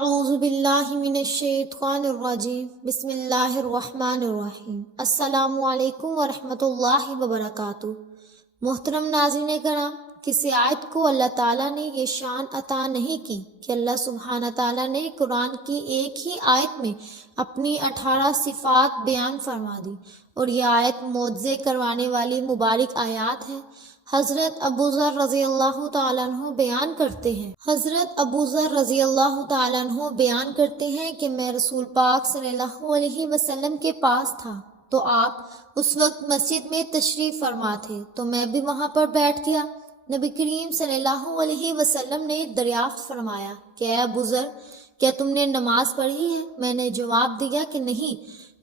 اعوذ باللہ من الشیطان الرجیم بسم اللہ الرحمن الرحیم السلام علیکم ورحمۃ اللہ وبرکاتہ۔ محترم ناظرین کرام، کسی آیت کو اللہ تعالیٰ نے یہ شان عطا نہیں کی کہ اللہ سبحانہ تعالیٰ نے قرآن کی ایک ہی آیت میں اپنی 18 صفات بیان فرما دی، اور یہ آیت معجزے کروانے والی مبارک آیات ہے۔ حضرت ابو ذر رضی اللہ تعالیٰ عنہ بیان کرتے ہیں کہ میں رسول پاک صلی اللہ علیہ وسلم کے پاس تھا تو آپ اس وقت مسجد میں تشریف فرما تھے، تو میں بھی وہاں پر بیٹھ گیا۔ نبی کریم صلی اللہ علیہ وسلم نے دریافت فرمایا کہ اے ابو ذر، کیا تم نے نماز پڑھی ہے؟ میں نے جواب دیا کہ نہیں،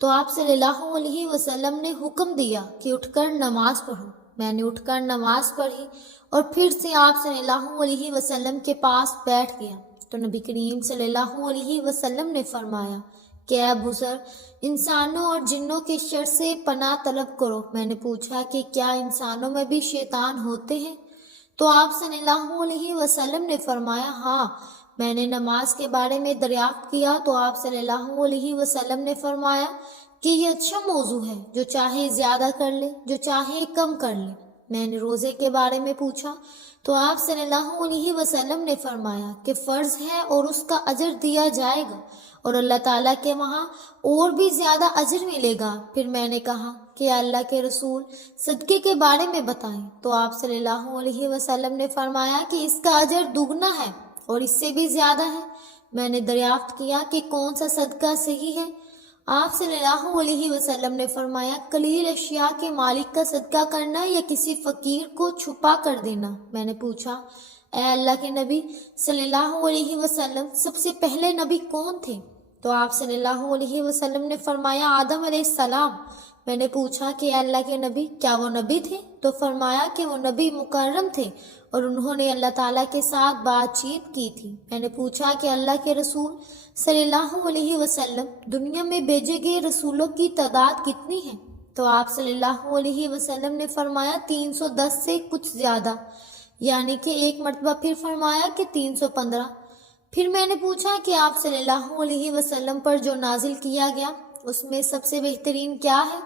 تو آپ صلی اللہ علیہ وسلم نے حکم دیا کہ اٹھ کر نماز پڑھو۔ میں نے اٹھ کر نماز پڑھی اور پھر سے آپ صلی اللہ علیہ وسلم کے پاس بیٹھ گیا، تو نبی کریم صلی اللہ علیہ وسلم نے فرمایا کہ اے ابو ذر، انسانوں اور جنوں کے شر سے پناہ طلب کرو۔ میں نے پوچھا کہ کیا انسانوں میں بھی شیطان ہوتے ہیں؟ تو آپ صلی اللہ علیہ وسلم نے فرمایا ہاں۔ میں نے نماز کے بارے میں دریافت کیا تو آپ صلی اللہ علیہ وسلم نے فرمایا کہ یہ اچھا موضوع ہے، جو چاہے زیادہ کر لے، جو چاہے کم کر لے۔ میں نے روزے کے بارے میں پوچھا تو آپ صلی اللہ علیہ وسلم نے فرمایا کہ فرض ہے اور اس کا اجر دیا جائے گا، اور اللہ تعالیٰ کے وہاں اور بھی زیادہ اجر ملے گا۔ پھر میں نے کہا کہ اللہ کے رسول، صدقے کے بارے میں بتائیں، تو آپ صلی اللہ علیہ وسلم نے فرمایا کہ اس کا اجر دگنا ہے اور اس سے بھی زیادہ ہے۔ میں نے دریافت کیا کہ کون سا صدقہ صحیح ہے؟ آپ صلی اللہ علیہ وسلم نے فرمایا قلیل اشیاء کے مالک کا صدقہ کرنا یا کسی فقیر کو چھپا کر دینا۔ میں نے پوچھا اے اللہ کے نبی صلی اللہ علیہ وسلم، سب سے پہلے نبی کون تھے؟ تو آپ صلی اللہ علیہ وسلم نے فرمایا آدم علیہ السلام۔ میں نے پوچھا کہ اے اللہ کے نبی، کیا وہ نبی تھے؟ تو فرمایا کہ وہ نبی مکرم تھے اور انہوں نے اللہ تعالیٰ کے ساتھ بات چیت کی تھی۔ میں نے پوچھا کہ اللہ کے رسول صلی اللہ علیہ وسلم، دنیا میں بھیجے گئے رسولوں کی تعداد کتنی ہے؟ تو آپ صلی اللہ علیہ وسلم نے فرمایا 310 سے کچھ زیادہ، یعنی کہ ایک مرتبہ پھر فرمایا کہ 315۔ پھر میں نے پوچھا کہ آپ صلی اللہ علیہ وسلم پر جو نازل کیا گیا اس میں سب سے بہترین کیا ہے؟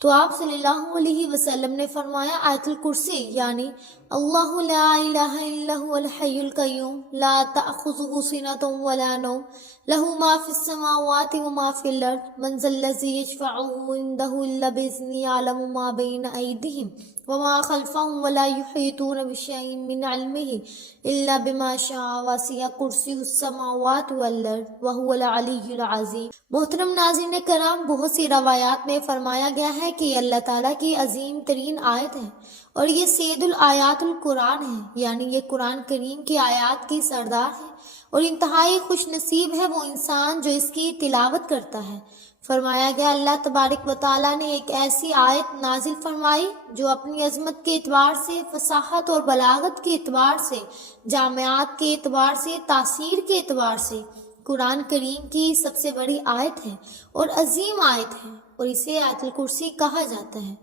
تو آپ صلی اللہ علیہ وسلم نے فرمایا آیت الکرسی، یعنی اللہ لا الہ الا هو الحی القیوم لا تأخذہ سنۃ ولا نوم لہ ما فی السماوات وما فی الارض من ذا الذی یشفع عندہ الا باذنہ یعلم ما بین ایدیہم وما خلفهم ولا یحیطون بشیء من علمہ الا بما شاء وسع کرسیہ السماوات والارض وہو العلی العظیم۔ محترم ناظرین کرام، بہت سی روایات میں فرمایا گیا ہے کہ یہ اللہ تعالیٰ کی عظیم ترین آیت ہے اور یہ سید الآیات القرآن ہے، یعنی یہ قرآن کریم کی آیات کی سردار ہے، اور انتہائی خوش نصیب ہے وہ انسان جو اس کی تلاوت کرتا ہے۔ فرمایا گیا اللہ تبارک و تعالیٰ نے ایک ایسی آیت نازل فرمائی جو اپنی عظمت کے اعتبار سے، فصاحت اور بلاغت کے اعتبار سے، جامعات کے اعتبار سے، تاثیر کے اعتبار سے قرآن کریم کی سب سے بڑی آیت ہے اور عظیم آیت ہے، اور اسے آیت الکرسی کہا جاتا ہے۔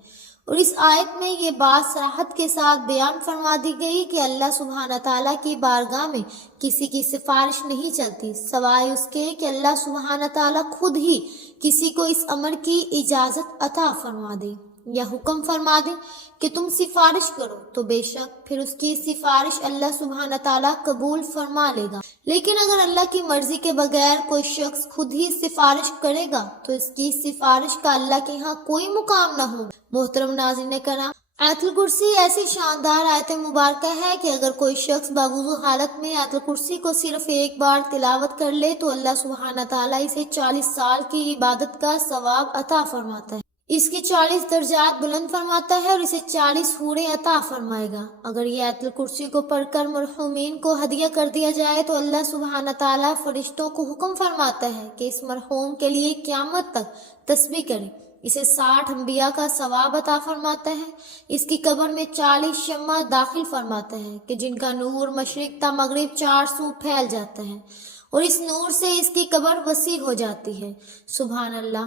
اور اس آیت میں یہ بات صراحت کے ساتھ بیان فرما دی گئی کہ اللہ سبحانہ تعالیٰ کی بارگاہ میں کسی کی سفارش نہیں چلتی سوائے اس کے کہ اللہ سبحانہ تعالیٰ خود ہی کسی کو اس امر کی اجازت عطا فرما دے یا حکم فرما دے کہ تم سفارش کرو، تو بے شک پھر اس کی سفارش اللہ سبحانہ تعالیٰ قبول فرما لے گا۔ لیکن اگر اللہ کی مرضی کے بغیر کوئی شخص خود ہی سفارش کرے گا تو اس کی سفارش کا اللہ کے ہاں کوئی مقام نہ ہوگا۔ محترم ناظرین کرام، آیت الکرسی ایسی شاندار آیت مبارکہ ہے کہ اگر کوئی شخص باوضو حالت میں آیت الکرسی کو صرف ایک بار تلاوت کر لے تو اللہ سبحانہ تعالیٰ اسے 40 سال کی عبادت کا ثواب عطا فرماتا ہے، اس کی 40 درجات بلند فرماتا ہے اور اسے 40 حوریں عطا فرمائے گا۔ اگر یہ آیت الکرسی کو پڑھ کر مرحومین کو ہدیہ کر دیا جائے تو اللہ سبحانہ تعالیٰ فرشتوں کو حکم فرماتا ہے کہ اس مرحوم کے لیے قیامت تک تسبیح کریں، اسے 60 انبیاء کا ثواب عطا فرماتا ہے، اس کی قبر میں 40 شمع داخل فرماتا ہے کہ جن کا نور مشرق تا مغرب 4 سو پھیل جاتا ہے، اور اس نور سے اس کی قبر وسیع ہو جاتی ہے۔ سبحان اللہ۔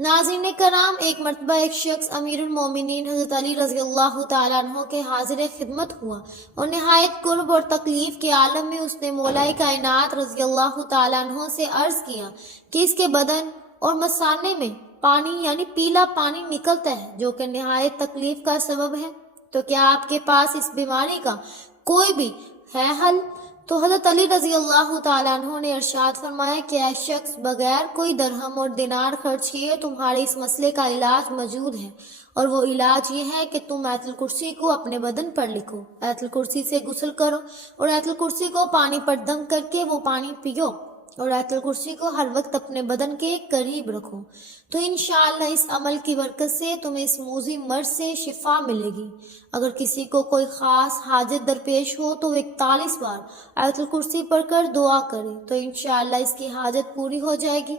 ناظرین کرام، ایک مرتبہ ایک شخص امیر المومنین حضرت علی رضی اللہ تعالیٰ عنہ کے حاضر خدمت ہوا اور نہایت قرب اور تکلیف کے عالم میں اس نے مولا کائنات رضی اللہ تعالیٰ عنہ سے عرض کیا کہ اس کے بدن اور مثانے میں پانی یعنی پیلا پانی نکلتا ہے جو کہ نہایت تکلیف کا سبب ہے، تو کیا آپ کے پاس اس بیماری کا کوئی بھی ہے حل؟ تو حضرت علی رضی اللہ تعالیٰ عنہ نے ارشاد فرمایا کہ اے شخص، بغیر کوئی درہم اور دینار خرچ کیے تمہارے اس مسئلے کا علاج موجود ہے، اور وہ علاج یہ ہے کہ تم آیت الکرسی کو اپنے بدن پر لکھو، آیت الکرسی سے غسل کرو اور آیت الکرسی کو پانی پر دم کر کے وہ پانی پیو اور آیت الکرسی کو ہر وقت اپنے بدن کے قریب رکھو، تو انشاءاللہ اس عمل کی برکت سے تمہیں اس موذی مرض سے شفا ملے گی۔ اگر کسی کو کوئی خاص حاجت درپیش ہو تو وہ 41 بار آیت الکرسی پڑھ کر دعا کرے تو انشاءاللہ اس کی حاجت پوری ہو جائے گی۔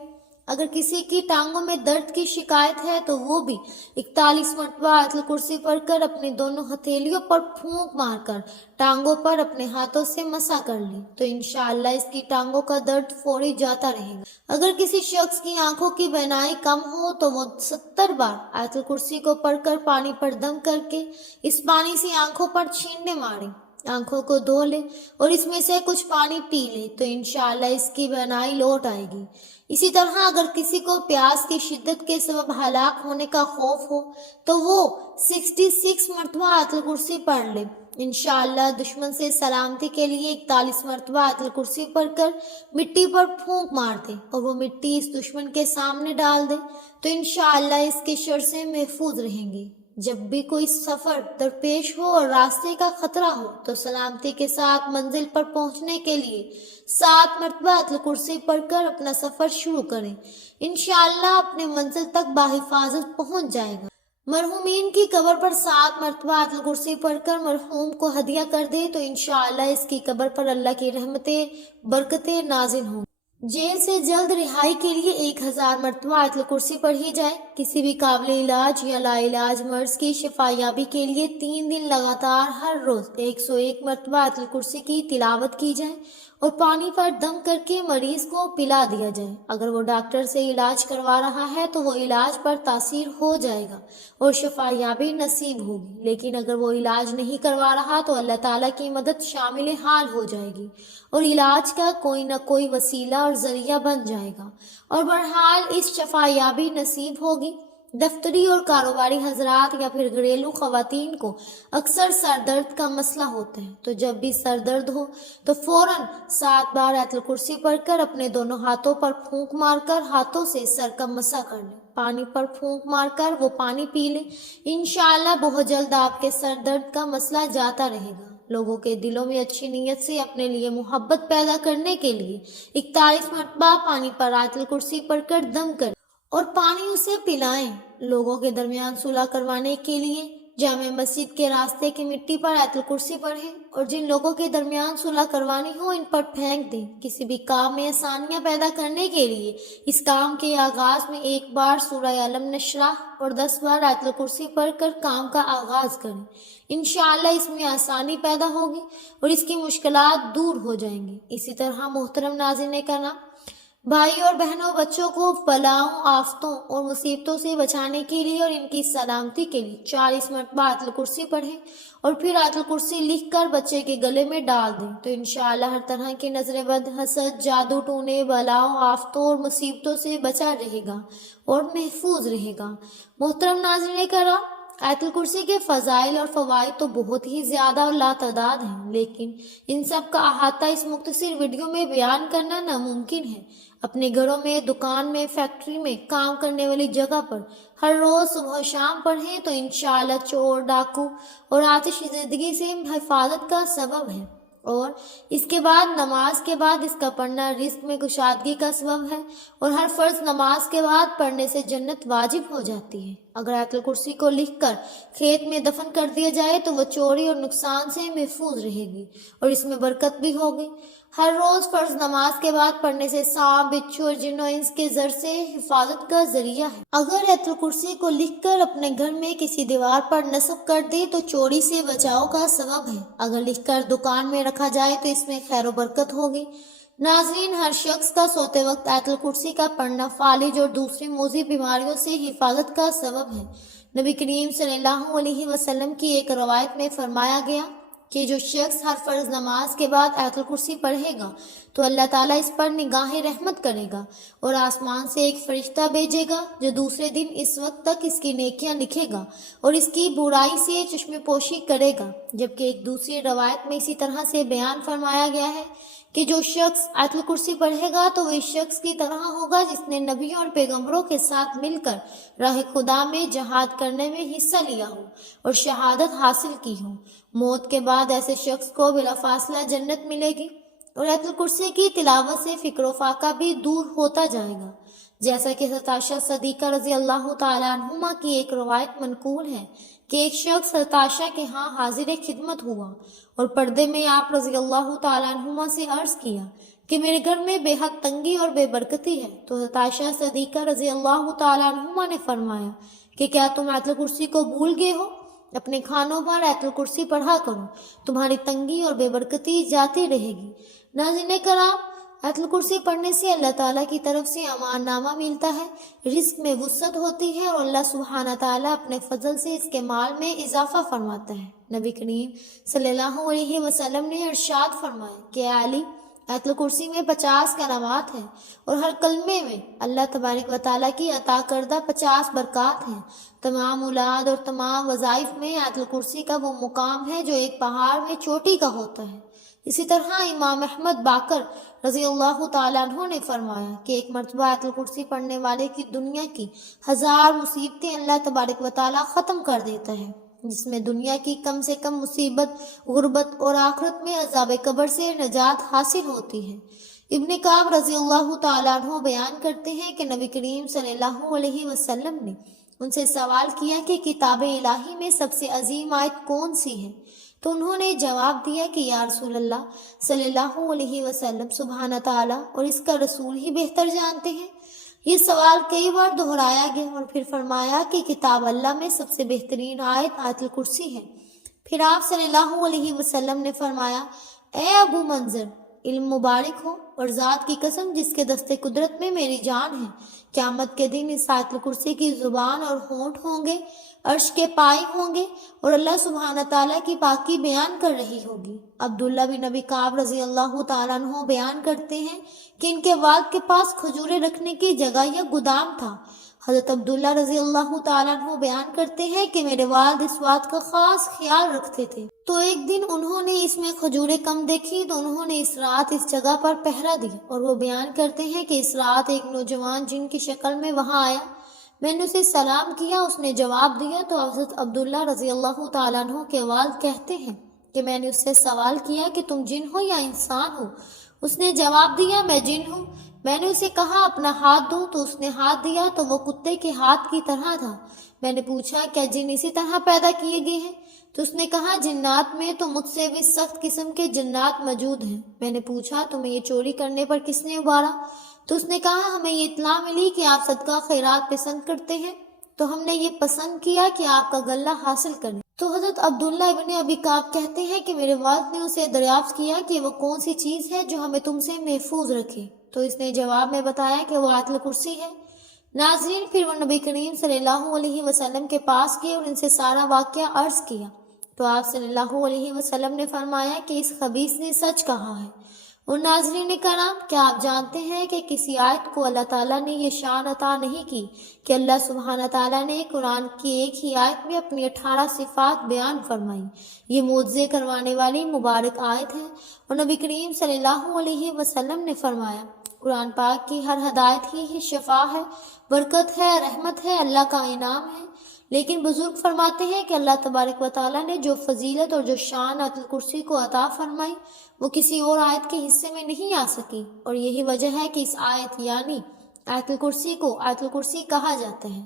اگر کسی کی ٹانگوں میں درد کی شکایت ہے تو وہ بھی 41 مرتبہ آیت الکرسی پڑھ کر اپنی دونوں ہتھیلیوں پر پھونک مار کر ٹانگوں پر اپنے ہاتھوں سے مسا کر لے تو انشاءاللہ اس کی ٹانگوں کا درد فوری جاتا رہے گا۔ اگر کسی شخص کی آنکھوں کی بینائی کم ہو تو وہ 70 بار آیت الکرسی کو پڑھ کر پانی پر دم کر کے اس پانی سے آنکھوں پر چھینٹے مارے، آنکھوں کو دھو لے اور اس میں سے کچھ پانی پی لے تو انشاءاللہ اس کی بینائی لوٹ آئے گی۔ اسی طرح اگر کسی کو پیاس کی شدت کے سبب ہلاک ہونے کا خوف ہو تو وہ 66 مرتبہ آیت الکرسی پڑھ لے، انشاءاللہ دشمن سے سلامتی کے لیے 41 مرتبہ آیت الکرسی پڑھ کر مٹی پر پھونک مار دے اور وہ مٹی اس دشمن کے سامنے ڈال دے تو انشاءاللہ اس کے شر سے محفوظ رہیں گے۔ جب بھی کوئی سفر درپیش ہو اور راستے کا خطرہ ہو تو سلامتی کے ساتھ منزل پر پہنچنے کے لیے 7 مرتبہ آیت الکرسی پڑھ کر اپنا سفر شروع کریں، انشاءاللہ اپنے منزل تک بحفاظت پہنچ جائے گا۔ مرحومین کی قبر پر 7 مرتبہ آیت الکرسی پڑھ کر مرحوم کو ہدیہ کر دے تو انشاءاللہ اس کی قبر پر اللہ کی رحمتیں برکتیں نازل ہوں۔ جیل سے جلد رہائی کے لیے 1000 مرتبہ آیت الکرسی پڑھی جائے۔ کسی بھی قابل علاج یا لا علاج مرض کی شفا یابی کے لیے 3 دن لگاتار ہر روز 101 مرتبہ آیت الکرسی کی تلاوت کی جائے اور پانی پر دم کر کے مریض کو پلا دیا جائے۔ اگر وہ ڈاکٹر سے علاج کروا رہا ہے تو وہ علاج پر تاثیر ہو جائے گا اور شفا یابی نصیب ہوگی، لیکن اگر وہ علاج نہیں کروا رہا تو اللہ تعالیٰ کی مدد شامل حال ہو جائے گی اور علاج کا کوئی نہ کوئی وسیلہ اور ذریعہ بن جائے گا اور بہرحال اس شفا یابی نصیب ہوگی۔ دفتری اور کاروباری حضرات یا پھر گھریلو خواتین کو اکثر سر درد کا مسئلہ ہوتا ہے، تو جب بھی سر درد ہو تو فوراً 7 بار آیت الکرسی پڑھ کر اپنے دونوں ہاتھوں پر پھونک مار کر ہاتھوں سے سر کا مسا کر لیں، پانی پر پھونک مار کر وہ پانی پی لیں، انشاءاللہ بہت جلد آپ کے سر درد کا مسئلہ جاتا رہے گا۔ لوگوں کے دلوں میں اچھی نیت سے اپنے لیے محبت پیدا کرنے کے لیے 41 مرتبہ پانی پر آیت الکرسی پڑھ کر دم کریں اور پانی اسے پلائیں۔ لوگوں کے درمیان صلح کروانے کے لیے جامع مسجد کے راستے کی مٹی پر آیت الکرسی پڑھیں اور جن لوگوں کے درمیان صلح کروانی ہو ان پر پھینک دیں۔ کسی بھی کام میں آسانیاں پیدا کرنے کے لیے اس کام کے آغاز میں 1 بار سورہ علم نشرح اور 10 بار آیت الکرسی پڑھ کر کام کا آغاز کریں، انشاءاللہ اس میں آسانی پیدا ہوگی اور اس کی مشکلات دور ہو جائیں گی۔ اسی طرح محترم ناظرین کرام، بھائی اور بہنوں، بچوں کو بلاؤں، آفتوں اور مصیبتوں سے بچانے کے لیے اور ان کی سلامتی کے لیے 40 مرتبہ آیت الکرسی پڑھیں اور پھر آیت الکرسی لکھ کر بچے کے گلے میں ڈال دیں تو انشاءاللہ ہر طرح کی نظر بد، حسد، جادو ٹونے، بلاؤں، آفتوں اور مصیبتوں سے بچا رہے گا اور محفوظ رہے گا۔ محترم ناظرین کرام، آیت الکرسی کے فضائل اور فوائد تو بہت ہی زیادہ اور لاتعداد ہیں، لیکن ان سب کا احاطہ اس مختصر ویڈیو میں بیان کرنا ناممکن ہے۔ اپنے گھروں میں، دکان میں، فیکٹری میں، کام کرنے والی جگہ پر ہر روز صبح و شام پڑھیں تو انشاءاللہ چور، ڈاکو اور آتشی زندگی سے حفاظت کا سبب ہے، اور اس کے بعد نماز کے بعد اس کا پڑھنا رزق میں کشادگی کا سبب ہے، اور ہر فرض نماز کے بعد پڑھنے سے جنت واجب ہو جاتی ہے۔ اگر آیت الکرسی کو لکھ کر کھیت میں دفن کر دیا جائے تو وہ چوری اور نقصان سے محفوظ رہے گی اور اس میں برکت بھی ہوگی۔ ہر روز فرض نماز کے بعد پڑھنے سے سانپ، بچھو اور جن و انس کے زر سے حفاظت کا ذریعہ ہے۔ اگر آیت الکرسی کو لکھ کر اپنے گھر میں کسی دیوار پر نصب کر دے تو چوری سے بچاؤ کا سبب ہے۔ اگر لکھ کر دکان میں رکھا جائے تو اس میں خیر و برکت ہوگی۔ ناظرین، ہر شخص کا سوتے وقت آیت الکرسی کا پڑھنا فالج اور دوسری موذی بیماریوں سے حفاظت کا سبب ہے۔ نبی کریم صلی اللہ علیہ وسلم کی ایک روایت میں فرمایا گیا کہ جو شخص ہر فرض نماز کے بعد آیت الکرسی پڑھے گا تو اللہ تعالیٰ اس پر نگاہ رحمت کرے گا اور آسمان سے ایک فرشتہ بھیجے گا جو دوسرے دن اس وقت تک اس کی نیکیاں لکھے گا اور اس کی برائی سے چشم پوشی کرے گا۔ جبکہ ایک دوسری روایت میں اسی طرح سے بیان فرمایا گیا ہے کہ جو شخص آیت الکرسی پڑھے گا تو وہ اس شخص کی طرح ہوگا جس نے نبیوں اور پیغمبروں کے ساتھ مل کر راہ خدا میں جہاد کرنے میں حصہ لیا ہو اور شہادت حاصل کی ہو۔ موت کے بعد ایسے شخص کو بلا فاصلہ جنت ملے گی اور آیت الکرسی کی تلاوت سے فکر و فاقہ بھی دور ہوتا جائے گا۔ جیسا کہ حضرت عائشہ صدیقہ رضی اللہ تعالیٰ عنہما کی ایک روایت منقول ہے کہ ایک شخص حضرت عائشہ کے ہاں حاضر خدمت ہوا اور پردے میں آپ رضی اللہ تعالیٰ عنہما سے عرض کیا کہ میرے گھر میں بے حد تنگی اور بے برکتی ہے۔ تو حضرت عائشہ صدیقہ رضی اللہ تعالیٰ عنہما نے فرمایا کہ کیا تم آیت الکرسی کو بھول گئے ہو؟ اپنے کھانوں پر آیت الکرسی پڑھا کرو، تمہاری تنگی اور بے برکتی جاتی رہے گی۔ ناظرین کرام، آیت الکرسی پڑھنے سے اللہ تعالیٰ کی طرف سے امان نامہ ملتا ہے، رزق میں وسعت ہوتی ہے اور اللہ سبحانہ تعالیٰ اپنے فضل سے اس کے مال میں اضافہ فرماتا ہے۔ نبی کریم صلی اللہ علیہ وسلم نے ارشاد فرمایا کہ اے علی، آیت الکرسی میں 50 کرامات ہیں اور ہر کلمے میں اللہ تبارک و تعالیٰ کی عطا کردہ 50 برکات ہیں۔ تمام اولاد اور تمام وظائف میں آیت الکرسی کا وہ مقام ہے جو ایک پہاڑ میں چوٹی کا ہوتا ہے۔ اسی طرح امام احمد باقر رضی اللہ تعالیٰ عنہ نے فرمایا کہ ایک مرتبہ آیت الکرسی پڑھنے والے کی دنیا کی 1000 مصیبتیں اللہ تبارک و تعالیٰ ختم کر دیتا ہے، جس میں دنیا کی کم سے کم مصیبت غربت اور آخرت میں عذاب قبر سے نجات حاصل ہوتی ہے۔ ابن کعب رضی اللہ تعالیٰ عنہ بیان کرتے ہیں کہ نبی کریم صلی اللہ علیہ وسلم نے ان سے سوال کیا کہ کتاب الہی میں سب سے عظیم آیت کون سی ہے؟ تو انہوں نے جواب دیا کہ یا رسول اللہ صلی اللہ علیہ وسلم، سبحانہ تعالیٰ اور اس کا رسول ہی بہتر جانتے ہیں۔ یہ سوال کئی بار دہرایا گیا اور پھر فرمایا کہ کتاب اللہ میں سب سے بہترین آیت آیت الکرسی ہے۔ پھر آپ صلی اللہ علیہ وسلم نے فرمایا، اے ابو منذر، علم مبارک ہو اور ذات کی قسم جس کے دست قدرت میں میری جان ہے، قیامت کے دن اس آیت الکرسی کی زبان اور ہونٹ ہوں گے، عرش کے پائے ہوں گے اور اللہ سبحانہ تعالیٰ کی پاکی بیان کر رہی ہوگی۔ عبداللہ بن ابی کعب رضی اللہ تعالیٰ عنہ بیان کرتے ہیں کہ ان کے والد کے پاس کھجوریں رکھنے کی جگہ یا گودام تھا۔ حضرت عبداللہ رضی اللہ تعالیٰ عنہ بیان کرتے ہیں کہ میرے والد اس بات کا خاص خیال رکھتے تھے، تو ایک دن انہوں نے اس میں کھجوریں کم دیکھی تو انہوں نے اس رات اس جگہ پر پہرا دی، اور وہ بیان کرتے ہیں کہ اس رات ایک نوجوان جن کی شکل میں وہاں آیا، میں نے اسے سلام کیا، اس نے جواب دیا تو حضرت عبداللہ رضی اللہ تعالیٰ عنہ کے والد کہتے ہیں کہ میں نے اس سے سوال کیا کہ تم جن ہو یا انسان ہو؟ اس نے جواب دیا میں جن ہوں۔ میں نے اسے کہا اپنا ہاتھ دو، تو اس نے ہاتھ دیا تو وہ کتے کے ہاتھ کی طرح تھا۔ میں نے پوچھا کیا جن اسی طرح پیدا کیے گئے ہیں؟ تو اس نے کہا جنات میں تو مجھ سے بھی سخت قسم کے جنات موجود ہیں۔ میں نے پوچھا تمہیں یہ چوری کرنے پر کس نے ابھارا؟ تو اس نے کہا ہمیں یہ اطلاع ملی کہ آپ صدقہ خیرات پسند کرتے ہیں، تو ہم نے یہ پسند کیا کہ آپ کا غلہ حاصل کریں۔ تو حضرت عبداللہ ابن ابی کعب کہتے ہیں کہ میرے والد نے اسے دریافت کیا کہ وہ کون سی چیز ہے جو ہمیں تم سے محفوظ رکھے، تو اس نے جواب میں بتایا کہ وہ آیت الکرسی ہے۔ ناظرین، پھر وہ نبی کریم صلی اللہ علیہ وسلم کے پاس گئے اور ان سے سارا واقعہ عرض کیا، تو آپ صلی اللہ علیہ وسلم نے فرمایا کہ اس خبیث نے سچ کہا ہے۔ اور ناظرین کرام، کیا آپ جانتے ہیں کہ کسی آیت کو اللہ تعالیٰ نے یہ شان عطا نہیں کی کہ اللہ سبحانہ تعالیٰ نے قرآن کی ایک ہی آیت میں اپنی 18 صفات بیان فرمائی؟ یہ معجزے کروانے والی مبارک آیت ہے، اور نبی کریم صلی اللہ علیہ وسلم نے فرمایا قرآن پاک کی ہر ہدایت ہی شفا ہے، برکت ہے، رحمت ہے، اللہ کا انعام ہے۔ لیکن بزرگ فرماتے ہیں کہ اللہ تبارک و تعالیٰ نے جو فضیلت اور جو شان آیت الکرسی کو عطا فرمائی وہ کسی اور آیت کے حصے میں نہیں آ سکی، اور یہی وجہ ہے کہ اس آیت یعنی آیت الکرسی کو آیت الکرسی کہا جاتا ہے،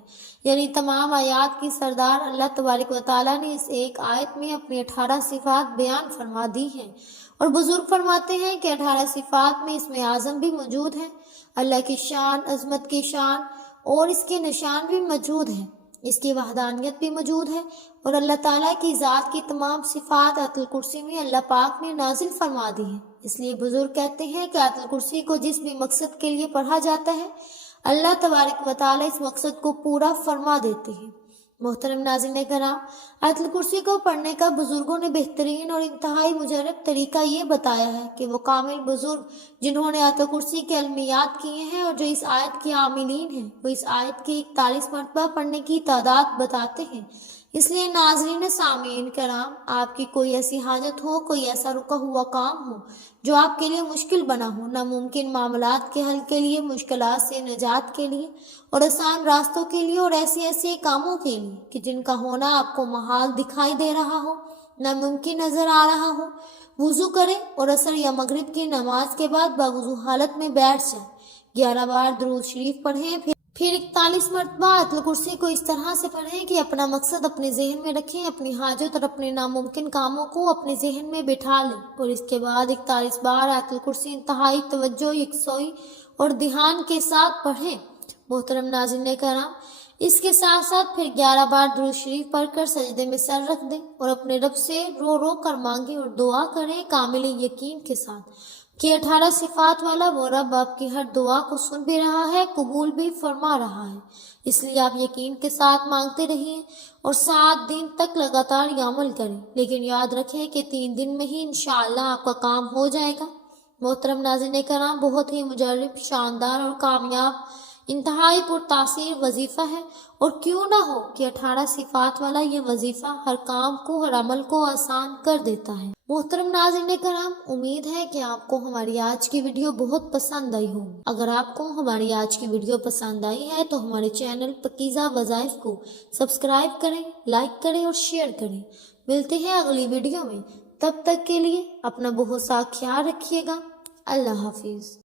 یعنی تمام آیات کی سردار اللہ تبارک و تعالیٰ نے اس ایک آیت میں اپنی 18 صفات بیان فرما دی ہیں۔ اور بزرگ فرماتے ہیں کہ 18 صفات میں اسم اعظم بھی موجود ہے، اللہ کی شان، عظمت کی شان اور اس کے نشان بھی موجود ہیں، اس کی وحدانیت بھی موجود ہے، اور اللہ تعالیٰ کی ذات کی تمام صفات آیت الکرسی میں اللہ پاک نے نازل فرما دی ہیں۔ اس لیے بزرگ کہتے ہیں کہ آیت الکرسی کو جس بھی مقصد کے لیے پڑھا جاتا ہے اللہ تبارک و تعالیٰ اس مقصد کو پورا فرما دیتے ہیں۔ محترم ناظرین کرام، آیت الکرسی کو پڑھنے کا بزرگوں نے بہترین اور انتہائی مجرب طریقہ یہ بتایا ہے کہ وہ کامل بزرگ جنہوں نے آیت الکرسی کے علمیات کیے ہیں اور جو اس آیت کے عاملین ہیں، وہ اس آیت کے 41 مرتبہ پڑھنے کی تعداد بتاتے ہیں۔ اس لیے ناظرین سامعین کرام، آپ کی کوئی ایسی حاجت ہو، کوئی ایسا رکا ہوا کام ہو جو آپ کے لیے مشکل بنا ہو، ناممکن معاملات کے حل کے لیے، مشکلات سے نجات کے لیے اور آسان راستوں کے لیے اور ایسے کاموں کے لیے کہ جن کا ہونا آپ کو محال دکھائی دے رہا ہو، ناممکن نظر آ رہا ہو، وضو کریں اور عصر یا مغرب کی نماز کے بعد باوضو حالت میں بیٹھ جائیں، 11 بار درود شریف پڑھیں، پھر 41 مرتبہ آیت الکرسی کو اس طرح سے پڑھیں کہ اپنا مقصد اپنے ذہن میں رکھیں، اپنی حاجت اور اپنے ناممکن کاموں کو اپنے ذہن میں بٹھا لیں اور اس کے بعد 41 بار آیت الکرسی انتہائی توجہ، یکسوئی اور دھیان کے ساتھ پڑھیں۔ محترم ناظرین کرام، اس کے ساتھ ساتھ پھر 11 بار درود شریف پڑھ کر سجدے میں سر رکھ دیں اور اپنے رب سے رو رو کر مانگیں اور دعا کریں کامل یقین کے ساتھ کہ 18 صفات والا وہ رب آپ کی ہر دعا کو سن بھی رہا ہے، قبول بھی فرما رہا ہے۔ اس لیے آپ یقین کے ساتھ مانگتے رہیے اور 7 دن تک لگاتار یہ عمل کریں، لیکن یاد رکھیں کہ 3 دن میں ہی انشاءاللہ آپ کا کام ہو جائے گا۔ محترم ناظرین کرام، بہت ہی مجرب، شاندار اور کامیاب، انتہائی پر تاثیر وظیفہ ہے، اور کیوں نہ ہو کہ 18 صفات والا یہ وظیفہ ہر کام کو، ہر عمل کو آسان کر دیتا ہے۔ محترم ناظرین کرام، امید ہے کہ آپ کو ہماری آج کی ویڈیو بہت پسند آئی ہوگی۔ اگر آپ کو ہماری آج کی ویڈیو پسند آئی ہے تو ہمارے چینل پاکیزہ وظائف کو سبسکرائب کریں، لائک کریں اور شیئر کریں۔ ملتے ہیں اگلی ویڈیو میں، تب تک کے لیے اپنا بہت سا خیال رکھیے گا۔ اللہ حافظ۔